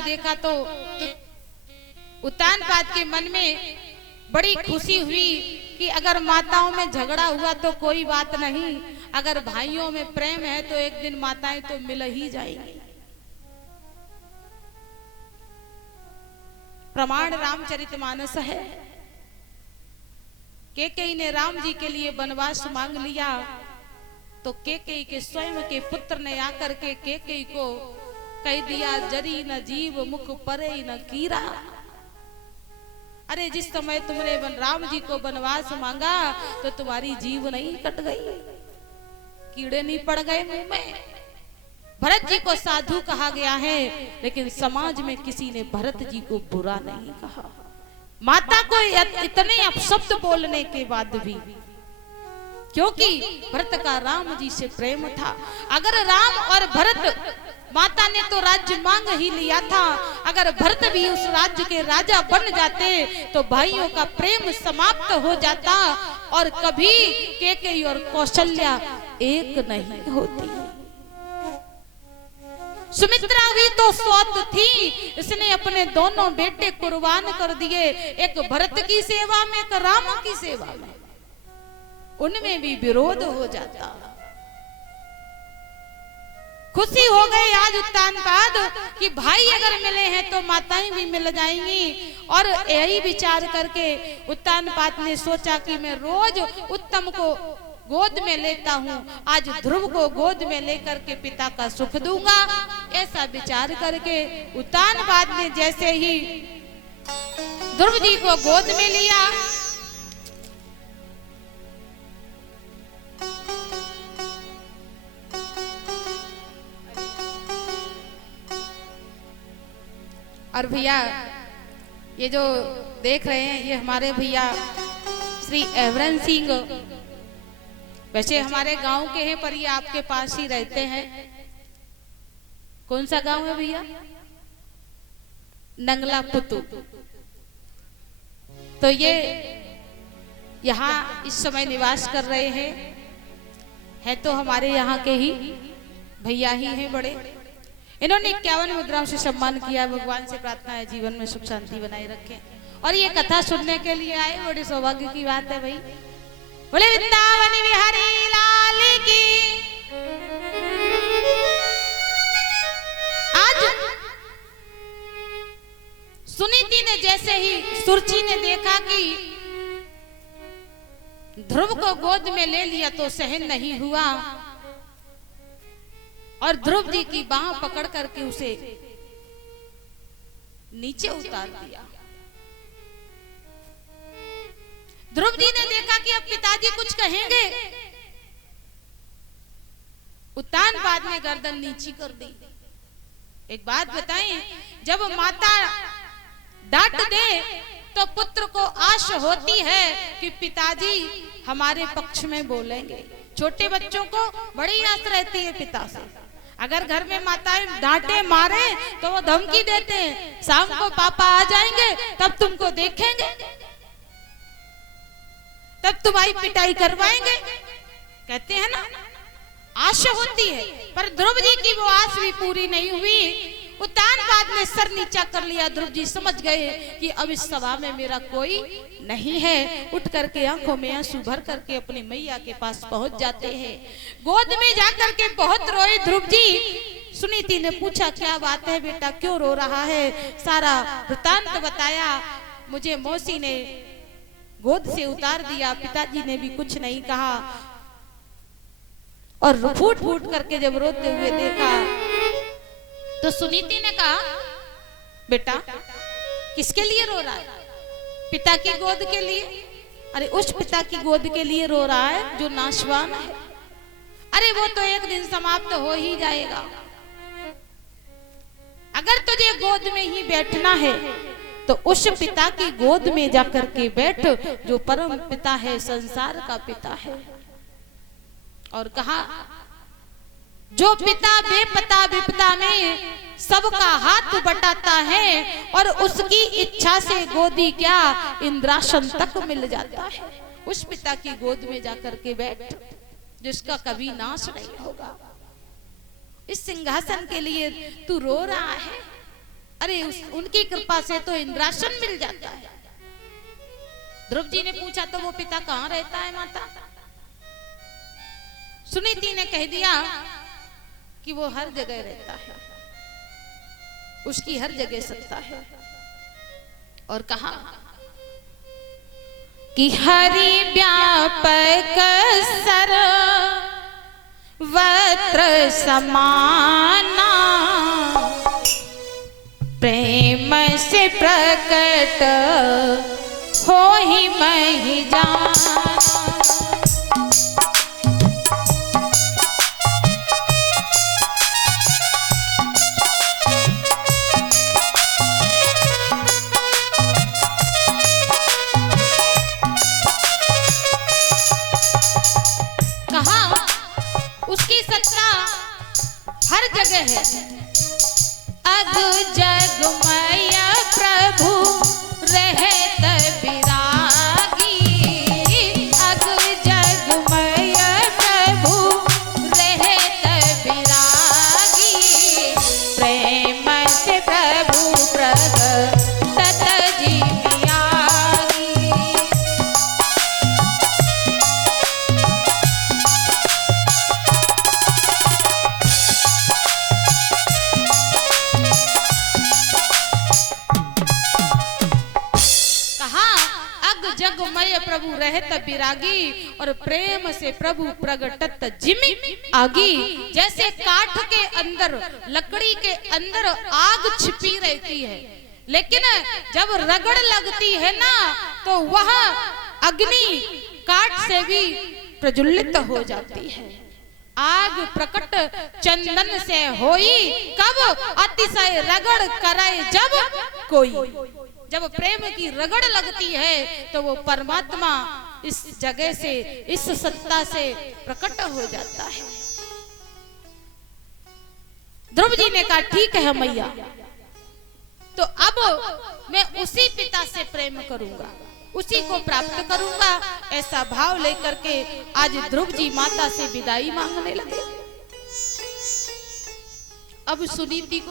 देखा तो उत्तानपाद के मन में बड़ी खुशी हुई कि अगर माताओं में झगड़ा हुआ तो कोई बात नहीं, अगर भाइयों में प्रेम है तो एक दिन माताएं तो मिल ही जाएंगी। प्रमाण रामचरितमानस है। कैकेयी ने राम जी के लिए वनवास मांग लिया तो कैकेयी के स्वयं के पुत्र ने आकर के कैकेयी को कह दिया, जरी न जीव मुख परे न कीरा। अरे जिस समय तुमने राम जी को वनवास मांगा तो तुम्हारी जीव नहीं कट गई, कीड़े नहीं पड़ गए मुंह में। भरत जी को साधु कहा गया है, लेकिन समाज में किसी ने भरत जी को बुरा नहीं कहा। माता को इतने अपशब्द बोलने के बाद भी, क्योंकि भरत का राम जी से प्रेम था। अगर राम और भरत, माता ने तो राज्य मांग ही लिया था, अगर भरत भी उस राज्य के राजा बन जाते तो भाइयों का प्रेम समाप्त हो जाता और कभी कैकेयी और कौशल्या एक नहीं होती। सुमित्रा भी तो सौत थी, इसने अपने दोनों बेटे कुर्बान कर दिए, एक भरत की सेवा में एक राम की सेवा में। उनमें भी विरोध हो जाता। खुशी हो गई आज उत्तानपाद कि भाई अगर मिले हैं तो माताएं भी मिल जाएंगी। और यही विचार करके उत्तानपाद ने सोचा कि मैं रोज उत्तम को गोद में लेता हूँ, आज ध्रुव को गोद में लेकर के पिता का सुख दूंगा। ऐसा विचार करके उत्तानपाद ने जैसे ही ध्रुव जी को गोद में लिया, और भैया ये जो देख रहे हैं ये हमारे भैया श्री एवरन सिंह, वैसे हमारे गांव के हैं पर ये आपके पास ही रहते हैं। कौन सा गांव है भैया? नंगला पुतु। तो ये यहाँ इस समय निवास कर रहे हैं, है तो हमारे यहाँ के ही भैया ही हैं बड़े। इन्होंने 51 मुद्राओं से सम्मान किया। भगवान से प्रार्थना है जीवन में सुख शांति बनाए रखें। और ये कथा सुनने के लिए आए, बड़े सौभाग्य की बात है भाई। बोले वृंदावन बिहारी लाल की। आज सुनीति ने जैसे ही सुरची ने देखा कि ध्रुव को गोद में ले लिया तो सहन नहीं हुआ और ध्रुव जी की बांह पकड़ करके उसे नीचे उतार दिया। ध्रुव जी ने देखा कि अब पिताजी कुछ कहेंगे, उत्तानपाद ने गर्दन नीची कर दी। एक बात बताएं, जब माता डांट दे तो पुत्र को आश होती है कि पिताजी हमारे पक्ष में बोलेंगे। छोटे बच्चों को बड़ी आस रहती है पिता से। अगर घर में माताएं डांटे मारे तो वो धमकी देते हैं, शाम को पापा आ जाएंगे तब तुमको देखेंगे, तब तुम्हारी पिटाई करवाएंगे, कहते हैं ना, आशा होती है। पर ध्रुव जी की वो आस भी पूरी नहीं हुई। उत्तानपाद ने सर नीचा कर लिया। ध्रुव जी समझ गए कि अब इस सभा में मेरा कोई नहीं है। उठ करके आंखों में आंसू भर करके अपनी मैया के पास पहुंच जाते हैं। गोद में जाकर के बहुत रोए ध्रुव जी। सुनीति ने पूछा, क्या बात है बेटा, क्यों रो रहा है? सारा वृतांत बताया। मुझे मौसी ने गोद से उतार दिया, पिताजी ने भी कुछ नहीं कहा। और फूट फूट करके जब रोते हुए देखा तो सुनीति ने कहा, बेटा किसके लिए रो रहा है? पिता की गोद के लिए? अरे उस पिता की गोद के लिए रो रहा है जो नाशवान है। अरे वो तो एक दिन समाप्त हो ही जाएगा। अगर तुझे गोद में ही बैठना है तो उस पिता की गोद में जाकर के बैठ जो परम पिता है, संसार का पिता है। और कहा, जो पिता बेपता विपदा में सबका हाथ बटाता है और उसकी इच्छा से गोदी क्या इंद्रासन तक मिल जाता है। उस पिता की गोद में जाकर के बैठ जिसका कभी नाश नहीं होगा। इस सिंहासन के लिए तू रो रहा है, अरे उनकी कृपा से तो इंद्रासन मिल जाता है। ध्रुव जी ने पूछा तो वो पिता कहाँ रहता है माता? सुनीति ने कह दिया कि वो हर जगह रहता है, उसकी हर जगह सत्ता है। और कहा कि हरि व्यापक सर्वत्र समाना, प्रेम से प्रकट हो ही मैं जाना। हर जगह है। अग जगमय प्रभु रहत विरागी, अग जगमय प्रभु रहत विरागी, प्रेम से प्रभु प्रगटत जीवियागी। जगमय प्रभु रहत विरागी और प्रेम से प्रभु प्रगटत जिमि आगी। जैसे काठ के अंदर, लकड़ी के अंदर आग छिपी रहती है, लेकिन जब रगड़ लगती है ना तो वह अग्नि काठ से भी प्रज्वलित हो जाती है। आग प्रकट चंदन से होई, कब अतिशय रगड़ करे जब कोई। जब प्रेम की रगड़ लगती है तो वो परमात्मा इस जगह से, इस सत्ता से प्रकट हो जाता है। ध्रुव जी ने कहा ठीक है मैया, तो अब मैं उसी पिता से प्रेम करूंगा, उसी को प्राप्त करूंगा। ऐसा भाव लेकर के आज ध्रुव जी माता से विदाई मांगने लगे। अब सुनीति को